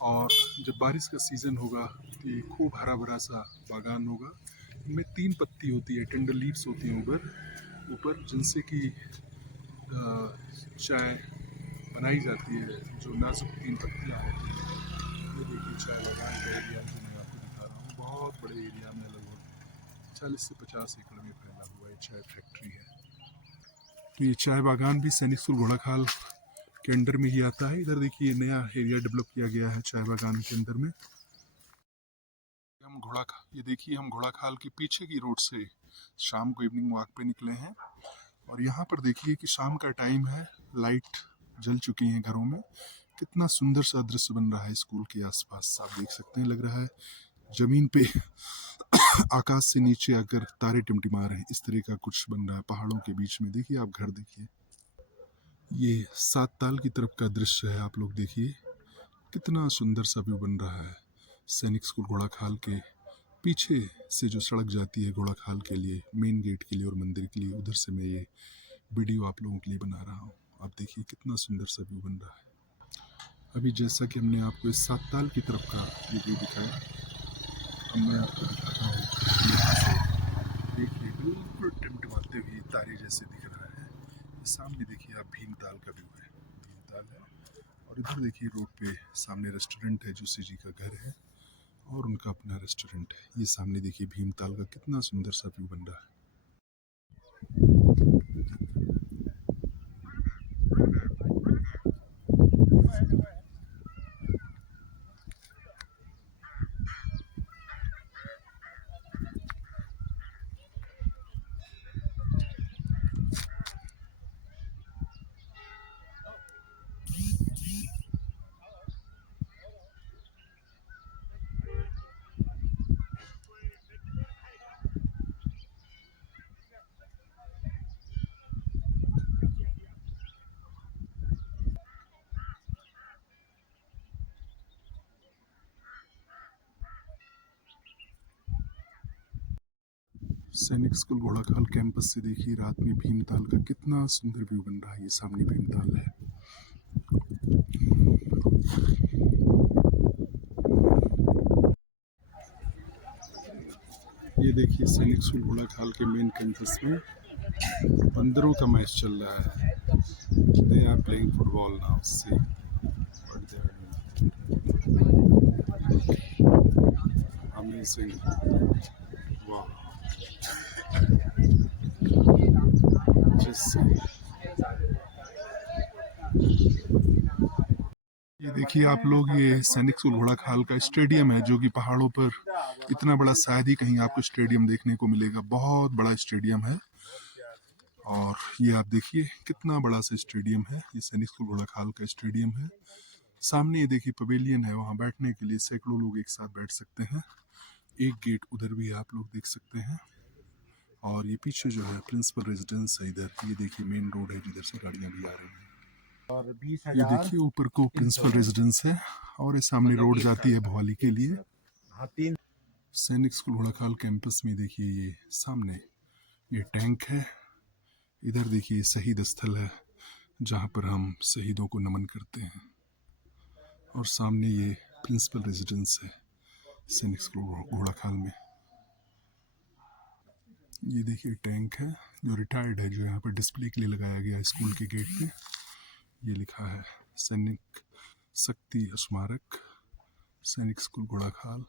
और जब बारिश का सीज़न होगा तो ये खूब हरा भरा सा बागान होगा। इनमें 3 पत्ती होती है, टेंडर लीव्स होती हैं ऊपर ऊपर, जिनसे कि चाय बनाई जाती है, जो नाजुक 3 पत्तियाँ होती हैं। ये देखिए चाय बागान का एरिया जो मैं आपको दिखा रहा हूँ, बहुत बड़े एरिया में लगभग 40 से 50 एकड़ में फैला हुआ ये चाय फैक्ट्री है। तो ये चाय बागान भी सैनिक स्कूल घोड़ाखाल के अंडर में ही आता है। इधर देखिए नया एरिया डेवलप किया गया है चाय बागान के अंदर में। ये देखिए हम घोड़ाखाल के पीछे की रोड से शाम को इवनिंग वॉक पे निकले हैं, और यहाँ पर देखिए कि शाम का टाइम है, लाइट जल चुकी हैं घरों में। कितना सुंदर सा दृश्य बन रहा है स्कूल के आसपास, आप देख सकते हैं। लग रहा है जमीन पे आकाश से नीचे आकर तारे टिमटिमा रहे हैं, इस तरह का कुछ बन रहा है पहाड़ों के बीच में। देखिए आप घर देखिए, ये 7 ताल की तरफ का दृश्य है, आप लोग देखिए कितना सुंदर सा व्यू बन रहा है। सैनिक स्कूल घोड़ाखाल के पीछे से जो सड़क जाती है घोड़ाखाल के लिए, मेन गेट के लिए और मंदिर के लिए, उधर से मैं ये वीडियो आप लोगों के लिए बना रहा हूँ। आप देखिए कितना सुंदर सा व्यू बन रहा है। अभी जैसा कि हमने आपको इस 7 ताल की तरफ का ये व्यू दिखाया, अब मैं आपको दिखाता हूँ यहाँ से। देखिए बिल्कुल टिमटिमाते हुए तारे जैसे दिख रहा है। सामने देखिए आप भीमताल का व्यू है, भीमताल है। और इधर देखिए रोड पे सामने रेस्टोरेंट है, जोशी जी का घर है और उनका अपना रेस्टोरेंट है। ये सामने देखिए भीमताल का कितना सुंदर सा व्यू बन रहा है। सैनिक स्कूल घोड़ाखाल कैंपस से देखिए रात में भीमताल का कितना सुंदर व्यू बन रहा है। ये सामने भीमताल है। ये देखिए सैनिक स्कूल घोड़ाखाल के मेन कैंपस में बंदरों का मैच चल रहा है। They are playing football now, see what they are doing. Amazing, वाह। जस्ट ये देखिए आप लोग, ये सैनिक स्कूल घोड़ाखाल का स्टेडियम है, जो कि पहाड़ों पर इतना बड़ा शायद ही कहीं आपको स्टेडियम देखने को मिलेगा। बहुत बड़ा स्टेडियम है, और ये आप देखिए कितना बड़ा सा स्टेडियम है। ये सैनिक स्कूल घोड़ाखाल का स्टेडियम है। सामने ये देखिए पवेलियन है, वहाँ बैठने के लिए सैकड़ों लोग एक साथ बैठ सकते हैं। एक गेट उधर भी आप लोग देख सकते हैं, और ये पीछे जो है प्रिंसिपल रेजिडेंस है। इधर ये देखिए मेन रोड है, जिधर से गाड़ियाँ भी आ रही हैं। और ये देखिए ऊपर को प्रिंसिपल रेजिडेंस है, और ये सामने रोड जाती है भवाली के लिए। हाँ 3। सैनिक स्कूल घोड़ाखाल कैंपस में देखिए ये सामने ये टैंक है। इधर देखिए शहीद स्थल है, जहाँ पर हम शहीदों को नमन करते हैं। और सामने ये प्रिंसिपल रेजिडेंस है सैनिक स्कूल घोड़ाखाल में। ये देखिए टैंक है जो रिटायर्ड है, जो यहाँ पर डिस्प्ले के लिए लगाया गया है स्कूल के गेट पे। ये लिखा है सैनिक शक्ति स्मारक, सैनिक स्कूल घोड़ाखाल।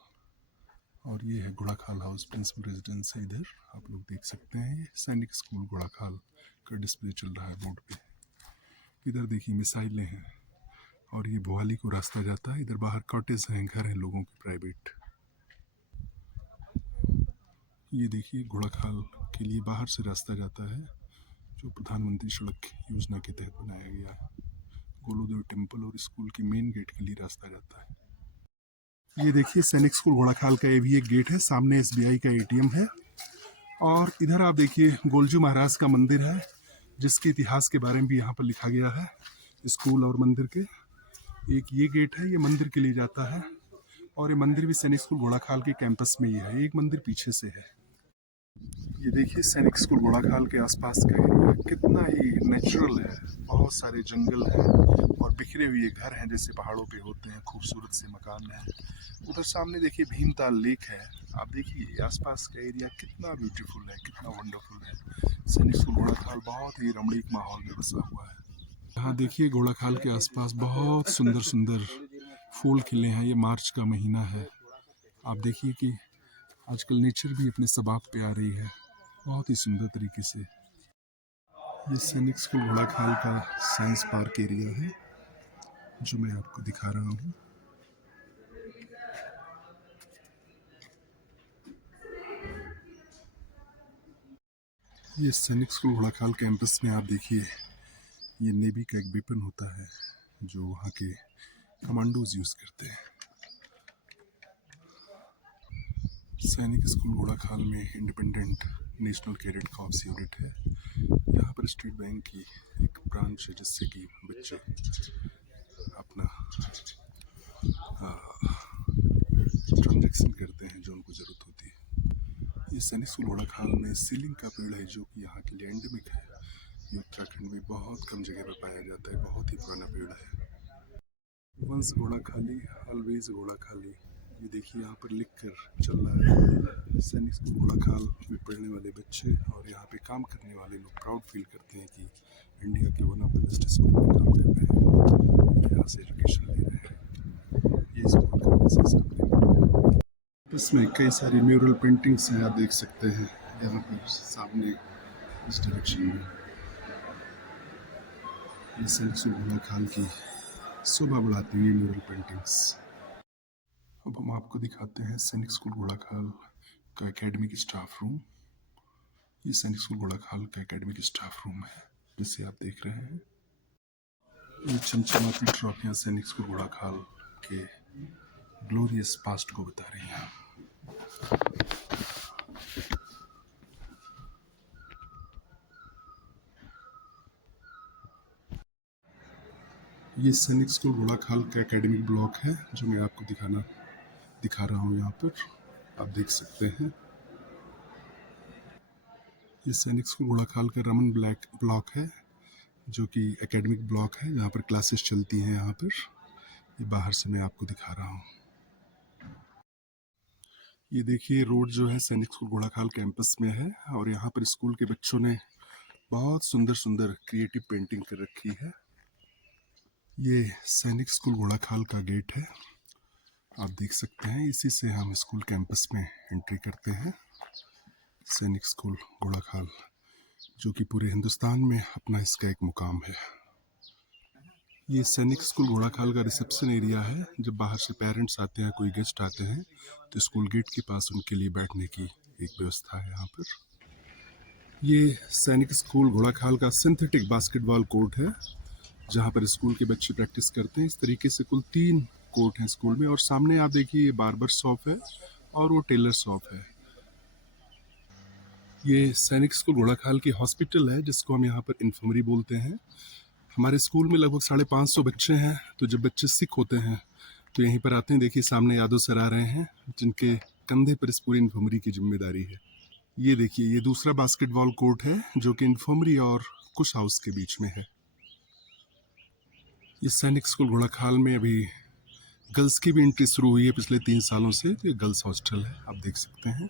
और ये है घोड़ाखाल हाउस, प्रिंसिपल रेजिडेंस है। इधर आप लोग देख सकते हैं ये सैनिक स्कूल घोड़ाखाल का डिस्प्ले चल रहा है बोर्ड पे। इधर देखिए मिसाइलें हैं, और ये भोवाली को रास्ता जाता है। इधर बाहर कॉटेज हैं, घर हैं लोगों के प्राइवेट। ये देखिए घोड़ाखाल के लिए बाहर से रास्ता जाता है, जो प्रधानमंत्री सड़क योजना के तहत बनाया गया है। गोलोदेव टेम्पल और स्कूल के मेन गेट के लिए रास्ता जाता है। ये देखिए सैनिक स्कूल घोड़ाखाल का ये भी एक गेट है, सामने SBI का ATM है। और इधर आप देखिए गोलजू महाराज का मंदिर है, जिसके इतिहास के बारे में भी यहाँ पर लिखा गया है स्कूल और मंदिर के। एक ये गेट है, ये मंदिर के लिए जाता है। और ये मंदिर भी सैनिक स्कूल घोड़ाखाल के कैंपस में ही है, एक मंदिर पीछे से है। ये देखिए सैनिक स्कूल घोड़ाखाल के आसपास का एरिया कितना ही नेचुरल है, बहुत सारे जंगल हैं और बिखरे हुए घर हैं जैसे पहाड़ों पे होते हैं, खूबसूरत से मकान हैं। उधर सामने देखिए भीमताल लेक है। आप देखिए आसपास का एरिया कितना ब्यूटीफुल है, कितना वंडरफुल है। सैनिक स्कूल घोड़ाखाल बहुत ही रमणीक माहौल में बसा हुआ है। यहाँ देखिए घोड़ाखाल के आसपास बहुत सुंदर सुंदर फूल खिले हैं। ये मार्च का महीना है। आप देखिए कि आजकल नेचर भी अपने सबाब पे आ रही है बहुत ही सुंदर तरीके से। ये सैनिक स्कूल घोड़ाखाल का साइंस पार्क एरिया है, जो मैं आपको दिखा रहा हूँ। ये सैनिक स्कूल घोड़ाखाल कैंपस में आप देखिए ये नेवी का एक वेपन होता है, जो वहाँ के कमांडोज यूज करते हैं। सैनिक स्कूल घोड़ाखाल में independent national cadet corps unit है। यहाँ पर स्टेट बैंक की एक ब्रांच है, जिससे कि बच्चे अपना ट्रांजैक्शन करते हैं जो उनको ज़रूरत होती है। ये सैनिक स्कूल घोड़ाखाल में सीलिंग का पेड़ है, जो कि यहाँ के लिए एंडेमिक है। ये उत्तराखंड में बहुत कम जगह पर पाया जाता है, बहुत ही पुराना पेड़ है। वंस घोड़ाखाली ऑलवेज घोड़ाखाली, ये देखिए यहाँ पर लिख कर चल रहा है। सैनिक स्कूल घोड़ाखाल में पढ़ने वाले बच्चे और यहाँ पे काम करने वाले लोग प्राउड फील करते हैं कि इंडिया के one of the best school में काम कर रहे हैं, यहाँ से एजुकेशन ले रहे हैं। ये स्कूल का मैसेज कंपनी। इसमें कई सारी म्यूरल पेंटिंग्स हैं, आप देख सकते हैं यहाँ पर सामने इस डायरेक्शन में। ये सैनिक स्कूल घोड़ाखाल की शोभा बढ़ाती हुई म्यूरल पेंटिंग्स। अब हम आपको दिखाते हैं सैनिक स्कूल घोड़ाखाल का एकेडमिक स्टाफ रूम। ये सैनिक स्कूल घोड़ाखाल का एकेडमिक स्टाफ रूम है, जिसे आप देख रहे हैं। ये चमचमाती ट्रॉफियाँ सैनिक स्कूल घोड़ाखाल के ग्लोरियस पास्ट को बता रही हैं। ये सैनिक स्कूल घोड़ाखाल का एकेडमिक ब्लॉक है, जो मैं आपको दिखा रहा हूँ यहाँ पर, आप देख सकते हैं। ये सैनिक स्कूल घोड़ाखाल का रमन ब्लॉक है, जो कि एकेडमिक ब्लॉक है, जहाँ पर क्लासेस चलती हैं। यहाँ पर ये बाहर से मैं आपको दिखा रहा हूँ। ये देखिए रोड जो है सैनिक स्कूल घोड़ाखाल कैंपस में है, और यहाँ पर स्कूल के बच्चों ने बहुत सुंदर सुंदर क्रिएटिव पेंटिंग कर रखी है। ये सैनिक स्कूल घोड़ाखाल का गेट है, आप देख सकते हैं। इसी से हम स्कूल कैंपस में एंट्री करते हैं। सैनिक स्कूल घोड़ाखाल, जो कि पूरे हिंदुस्तान में अपना इसका एक मुकाम है। ये सैनिक स्कूल घोड़ाखाल का रिसेप्शन एरिया है। जब बाहर से पेरेंट्स आते हैं, कोई गेस्ट आते हैं, तो स्कूल गेट के पास उनके लिए बैठने की एक व्यवस्था है यहाँ पर। ये सैनिक स्कूल घोड़ाखाल का सिंथेटिक बास्केटबॉल कोर्ट है, जहाँ पर स्कूल के बच्चे प्रैक्टिस करते हैं। इस तरीके से कुल 3 कोर्ट हैं स्कूल में। और सामने आप देखिए ये बार्बर शॉप है और वो टेलर शॉप है। ये सैनिक स्कूल घोड़ाखाल की हॉस्पिटल है, जिसको हम यहाँ पर इन्फर्मरी बोलते हैं। हमारे स्कूल में लगभग 550 बच्चे हैं, तो जब बच्चे सिक होते हैं तो यहीं पर आते हैं। देखिए सामने यादव सर आ रहे हैं, जिनके कंधे पर इस पूरी इन्फर्मरी की जिम्मेदारी है। ये देखिए ये दूसरा बास्केटबॉल कोर्ट है, जो कि इन्फर्मरी और कुश हाउस के बीच में है। ये सैनिक स्कूल घोड़ाखाल में अभी गर्ल्स की भी एंट्री शुरू हुई है पिछले 3 सालों से। ये गर्ल्स हॉस्टल है, आप देख सकते हैं।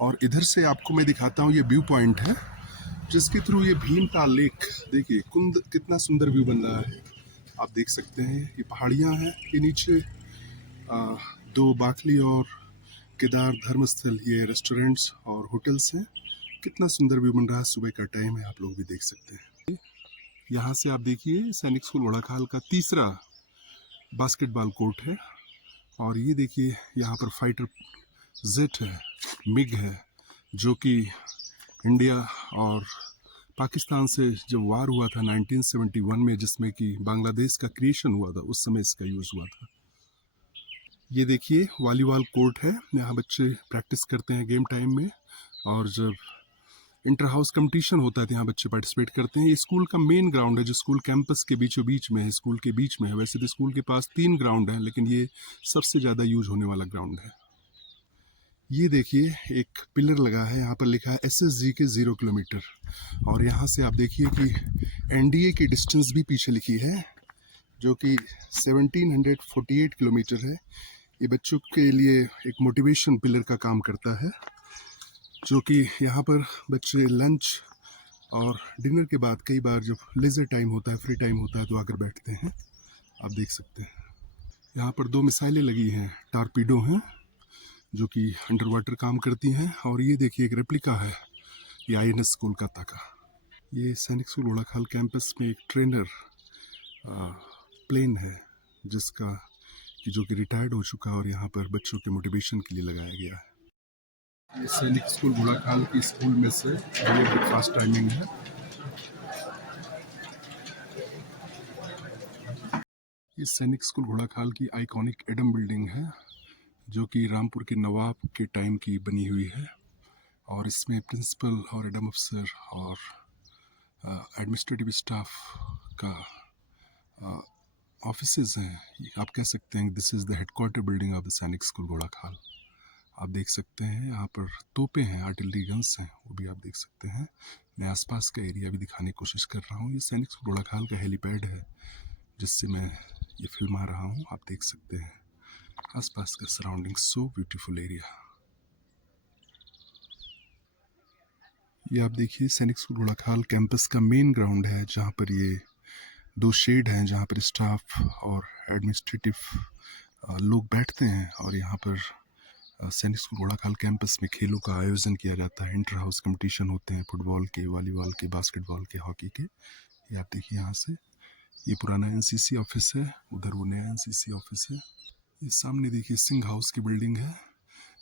और इधर से आपको मैं दिखाता हूँ, ये व्यू पॉइंट है, जिसके थ्रू ये भीमताल लेक, देखिए कुंद कितना सुंदर व्यू बन रहा है, आप देख सकते हैं। ये पहाड़ियाँ हैं, ये नीचे 2 बाखली और केदार धर्मस्थल, ये रेस्टोरेंट्स और होटल्स हैं। कितना सुंदर व्यू बन रहा है, सुबह का टाइम है, आप लोग भी देख सकते हैं। यहाँ से आप देखिए सैनिक स्कूल घोड़ाखाल का तीसरा बास्केटबॉल कोर्ट है। और ये देखिए यहाँ पर फाइटर जेट है, मिग है, जो कि इंडिया और पाकिस्तान से जब वार हुआ था 1971 में, जिसमें कि बांग्लादेश का क्रिएशन हुआ था, उस समय इसका यूज़ हुआ था। ये देखिए वॉलीबॉल कोर्ट है, यहाँ बच्चे प्रैक्टिस करते हैं गेम टाइम में, और जब इंटर हाउस कंपटीशन होता है तो यहाँ बच्चे पार्टिसिपेट करते हैं। ये स्कूल का मेन ग्राउंड है जो स्कूल कैंपस के बीचों बीच में है, स्कूल के बीच में है। वैसे तो स्कूल के पास 3 ग्राउंड है, लेकिन ये सबसे ज़्यादा यूज होने वाला ग्राउंड है। ये देखिए एक पिलर लगा है, यहाँ पर लिखा है SSG के 0 किलोमीटर, और यहाँ से आप देखिए कि NDA की डिस्टेंस भी पीछे लिखी है जो कि 1748 किलोमीटर है। ये बच्चों के लिए एक मोटिवेशन पिलर का काम करता है, जो कि यहाँ पर बच्चे लंच और डिनर के बाद कई बार जब लेजर टाइम होता है, फ्री टाइम होता है, तो आकर बैठते हैं। आप देख सकते हैं यहाँ पर 2 मिसाइलें लगी हैं, टारपीडो हैं जो कि अंडर वाटर काम करती हैं, और ये देखिए एक रेप्लिका है ये INS कोलकाता का। ये सैनिक स्कूल घोड़ाखाल कैंपस में एक ट्रेनर प्लेन है जिसका कि जो कि रिटायर्ड हो चुका है, और यहाँ पर बच्चों के मोटिवेशन के लिए लगाया गया है। ये सैनिक स्कूल घोड़ाखाल की स्कूल में से ये ब्रेकफास्ट टाइमिंग है। ये सैनिक स्कूल घोड़ाखाल की आइकॉनिक एडम बिल्डिंग है जो कि रामपुर के नवाब के टाइम की बनी हुई है, और इसमें प्रिंसिपल और एडम अफसर और एडमिनिस्ट्रेटिव स्टाफ का ऑफिसेज हैं। आप कह सकते हैं this is the headquarter building of the सैनिक स्कूल घोड़ाखाल। आप देख सकते हैं यहाँ पर तोपें हैं, आर्टिलरी गन्स हैं, वो भी आप देख सकते हैं। मैं आसपास का एरिया भी दिखाने की कोशिश कर रहा हूँ। ये सैनिक स्कूल घोड़ाखाल का हेलीपैड है जिससे मैं ये फिल्मा रहा हूँ। आप देख सकते हैं आसपास का सराउंडिंग, सो ब्यूटीफुल एरिया। ये आप देखिए सैनिक स्कूल घोड़ाखाल कैंपस का मेन ग्राउंड है, जहाँ पर ये 2 शेड हैं जहाँ पर स्टाफ और एडमिनिस्ट्रेटिव लोग बैठते हैं, और यहाँ पर सैनिक स्कूल घोड़ाखाल कैंपस में खेलों का आयोजन किया जाता है। इंटर हाउस कंपटीशन होते हैं फुटबॉल के, वॉलीबॉल के, बास्केटबॉल के, हॉकी के। ये आप देखिए यहाँ से ये पुराना NCC ऑफिस है, उधर वो नया NCC ऑफिस है। ये सामने देखिए सिंह हाउस की बिल्डिंग है।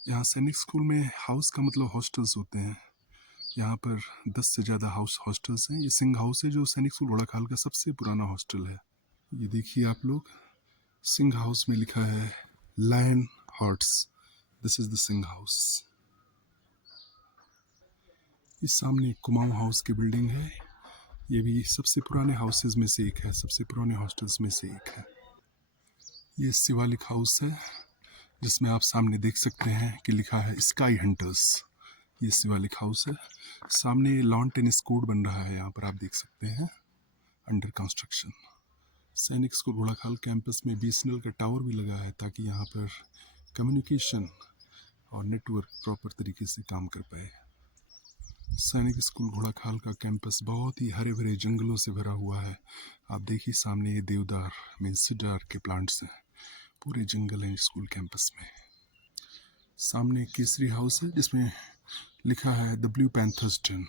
यहाँ सैनिक स्कूल में हाउस का मतलब हॉस्टल्स होते हैं। यहाँ पर 10 से ज़्यादा हॉस्टल्स हैं। ये सिंह हाउस है जो सैनिक स्कूल घोड़ाखाल का सबसे पुराना हॉस्टल है। ये देखिए आप लोग, सिंह हाउस में लिखा है lion hearts, this is the Singh house. इस सामने कुमाऊं हाउस की बिल्डिंग है, ये भी सबसे पुराने हाउसेज में से एक है, सबसे पुराने हॉस्टल्स में से एक है। ये शिवालिक हाउस है जिसमें आप सामने देख सकते हैं कि लिखा है स्काई हंटर्स। ये शिवालिक हाउस है। सामने लॉन टेनिस कोर्ट बन रहा है, यहाँ पर आप देख सकते हैं, अंडर कंस्ट्रक्शन। सैनिक स्कूल घोड़ाखाल कैंपस में BSNL का टावर भी लगा है ताकि यहाँ पर कम्युनिकेशन और नेटवर्क प्रॉपर तरीके से काम कर पाए। सैनिक स्कूल घोड़ाखाल का कैंपस बहुत ही हरे भरे जंगलों से भरा हुआ है। आप देखिए सामने ये देवदार में सिडार के प्लांट्स हैं, पूरे जंगल हैं स्कूल कैंपस में। सामने केसरी हाउस है जिसमें लिखा है the blue panthers den,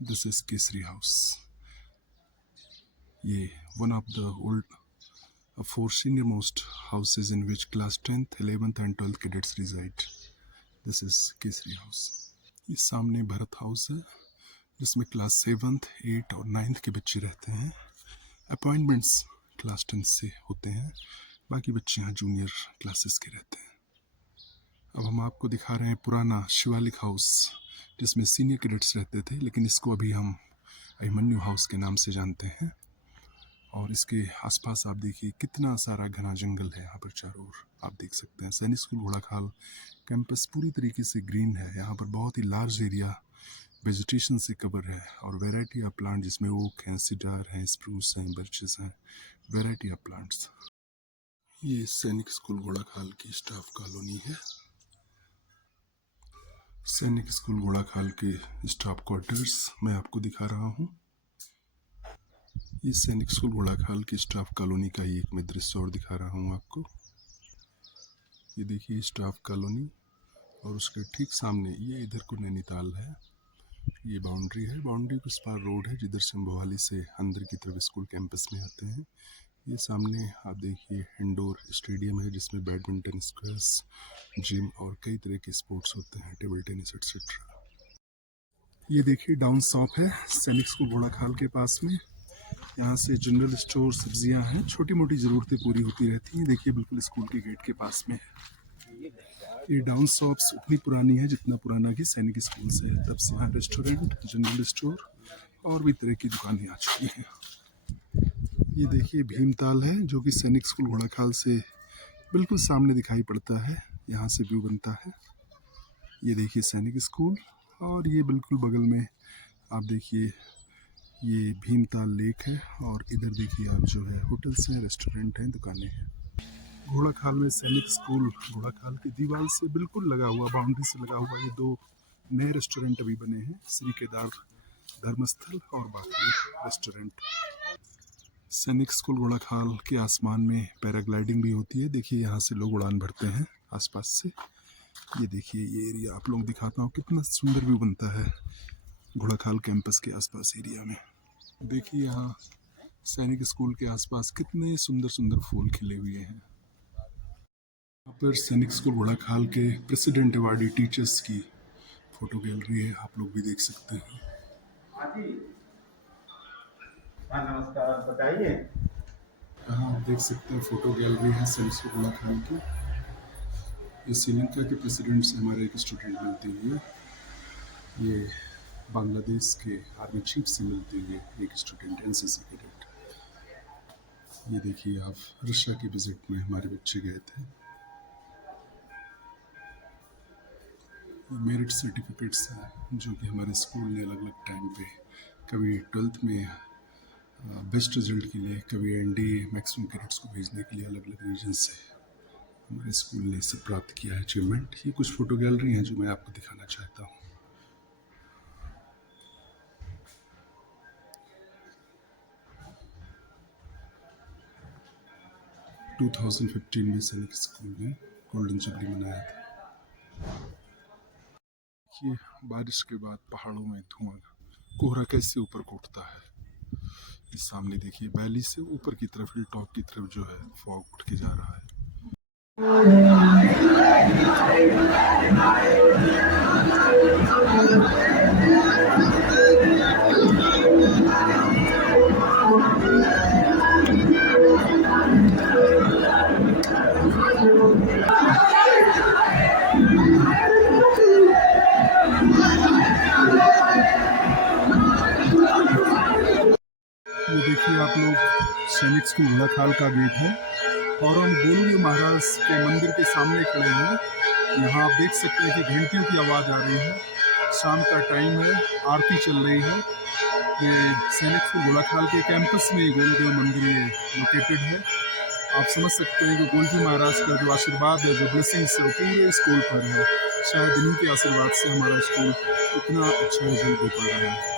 this is Kesari house. ये one of the old 4 senior most houses in which class 10th, 11th and 12th cadets reside. This is Kesari house. ये सामने भरत हाउस है जिसमें क्लास 7th, 8th और 9th के बच्चे रहते हैं। अपॉइंटमेंट्स क्लास 10 से होते हैं, बाकी बच्चे यहाँ जूनियर क्लासेस के रहते हैं। अब हम आपको दिखा रहे हैं पुराना शिवालिक हाउस जिसमें सीनियर कैडेट्स रहते थे, लेकिन इसको अभी हम अभिमन्यु हाउस के नाम से जानते हैं। और इसके आसपास आप देखिए कितना सारा घना जंगल है यहाँ पर चारों ओर, आप देख सकते हैं। सैनिक स्कूल घोड़ाखाल कैंपस पूरी तरीके से ग्रीन है, यहाँ पर बहुत ही लार्ज एरिया वेजिटेशन से कवर है, और वैरायटी ऑफ प्लांट जिसमें ओक हैं, सिडार हैं, स्प्रूस हैं, बर्चेस हैं, वैरायटी ऑफ प्लांट्स। ये सैनिक स्कूल घोड़ाखाल की स्टाफ कॉलोनी है। सैनिक स्कूल घोड़ाखाल के स्टाफ क्वार्टर्स मैं आपको दिखा रहा हूँ। ये सैनिक स्कूल घोड़ाखाल की स्टाफ कॉलोनी का ही एक मैं दृश्य और दिखा रहा हूँ आपको। ये देखिए स्टाफ कॉलोनी, और उसके ठीक सामने ये इधर को नैनीताल है। ये बाउंड्री है, बाउंड्री के उस पार रोड है जिधर से हम भोवाली से अंदर की तरफ स्कूल कैंपस में आते हैं। ये सामने आप देखिए इंडोर स्टेडियम है जिसमें बैडमिंटन, स्क्वैश, जिम और कई तरह के स्पोर्ट्स होते हैं, टेबल टेनिस एक्सेट्रा। ये देखिए डाउन शॉप है सैनिक स्कूल घोड़ा खाल के पास में। यहाँ से जनरल स्टोर, सब्जियां हैं, छोटी मोटी ज़रूरतें पूरी होती रहती हैं। देखिए बिल्कुल स्कूल के गेट के पास में है। ये डाउन शॉप्स उतनी पुरानी है जितना पुराना कि सैनिक स्कूल से है। तब से यहाँ रेस्टोरेंट, जनरल स्टोर और भी तरह की दुकानें आ चुकी हैं। ये देखिए भीमताल है जो कि सैनिक स्कूल घोड़ा खाल से बिल्कुल सामने दिखाई पड़ता है। यहाँ से व्यू बनता है। ये देखिए सैनिक स्कूल और ये बिल्कुल बगल में आप देखिए ये भीमताल लेक है और इधर देखिए आप जो है होटल्स हैं, रेस्टोरेंट हैं, दुकानें हैं। घोड़ा खाल में सैनिक स्कूल घोड़ा खाल की दीवार से बिल्कुल लगा हुआ, बाउंड्री से लगा हुआ ये 2 नए रेस्टोरेंट अभी बने हैं, श्री केदार धर्मस्थल और बाकी रेस्टोरेंट। सैनिक स्कूल घोड़ा खाल के आसमान में पैराग्लाइडिंग भी होती है। देखिए यहाँ से लोग उड़ान भरते हैं आसपास से। ये देखिए ये एरिया आप लोग दिखाता हूँ, कितना सुंदर व्यू बनता है घोड़ा खाल कैंपस के आसपास एरिया में। देखिए यहाँ सैनिक स्कूल के आसपास कितने सुंदर सुंदर फूल खिले हुए हैं। यहाँ पर सैनिक स्कूल घोड़ा खाल के प्रेसिडेंट अवार्डी टीचर्स की फोटो गैलरी है, आप लोग भी देख सकते हैं। हाँ नमस्कार, बताइए। यहाँ आप देख सकते हैं फोटो गैलरी है सैनिक स्कूल घोड़ा खाल की। ये श्रीलंका के प्रेसिडेंट से हमारे एक स्टूडेंट मिलते हुए, ये बांग्लादेश के आर्मी चीफ से मिलते हुए एक स्टूडेंट, एनसीसी कैडेट। ये देखिए आप रशिया की विजिट में हमारे बच्चे गए थे। मेरिट सर्टिफिकेट्स हैं जो कि हमारे स्कूल ने अलग अलग टाइम पे, कभी 12th में बेस्ट रिजल्ट के लिए, कभी एनडीए मैक्सिमम कैडेट्स को भेजने के लिए अलग अलग रीजन से हमारे स्कूल ने इसे प्राप्त किया है अचीवमेंट। ये कुछ फोटो गैलरी हैं जो मैं आपको दिखाना चाहता हूँ। टू 2015 में सैनिक स्कूल ने गोल्डन जुबली मनाया था। ये बारिश के बाद पहाड़ों में धुआं, कोहरा कैसे ऊपर को उठता है। इस सामने देखिए वैली से ऊपर की तरफ, हिल टॉप की तरफ जो है फॉग उठ के जा रहा है। ये देखिए आप लोग सैनिक स्कूल घोड़ा खाल का गेट है और हम गोलू महाराज के मंदिर के सामने खड़े हैं। यहाँ आप देख सकते हैं कि घंटियों की आवाज़ आ रही है। शाम का टाइम है, आरती चल रही है। ये सैनिक स्कूल घोड़ा खाल के कैंपस में गोलूदेव मंदिर ये लोकेटेड है। आप समझ सकते हैं कि गोलजू महाराज का जो आशीर्वाद है, जो ब्लेसिंग्स है, वो पूरे स्कूल पर है। शायद इन्हीं के आशीर्वाद से हमारा स्कूल इतना अच्छा रिजल्ट दे पा रहा है।